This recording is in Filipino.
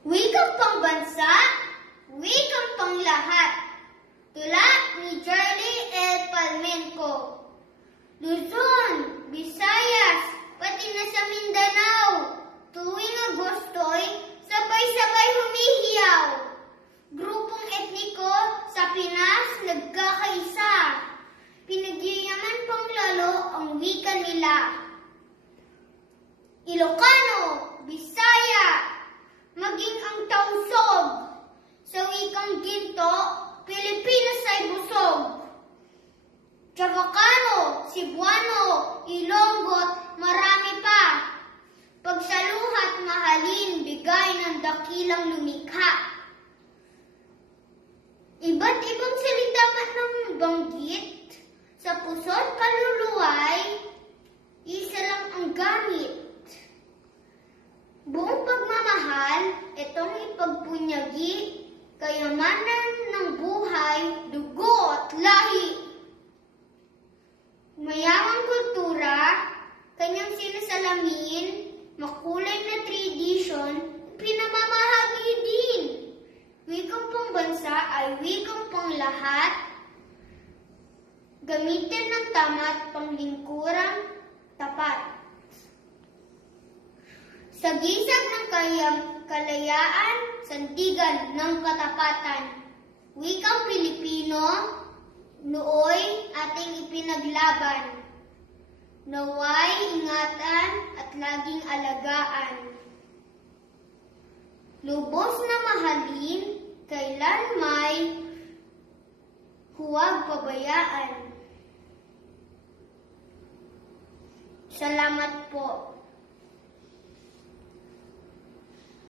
Wikang pangbansa, wikang panglahat. Tula ni Charlie L. Palmenco. Luzon, Visayas, pati na sa Mindanao, tuwing Agosto'y sabay-sabay humihiyaw. Grupong etniko sa Pinas nagkakaisa. Pinagyayaman pang lalo ang wika nila. Ilocano, Bisaya, maging ang Tausog. Sa wikang ginto, Pilipinas ay busog. Chavacano, Cebuano, Ilonggot, marami pa. Pagsaluhat mahalin, bigay ng dakilang lumikha. Iba't ibang salita man ng banggit, sa puso't kaluluway, isa lang ang gamit. Buong pagmamahal, itong ipagpunyagi, kayamanan ng buhay, dugo at lahi. Mayamang kultura, kanyang sinasalamin, makulay na tradisyon, pinamamahagi din. Wikang pangbansa ay wikang panglahat, gamitin ng tama at panglingkurang tapat. Sa gisag ng kalayaan, sandigan ng katapatan. Wikang Pilipino, nooy ating ipinaglaban. Naway ingatan at laging alagaan. Lubos na mahalin, kailan may huwag pabayaan. Salamat po.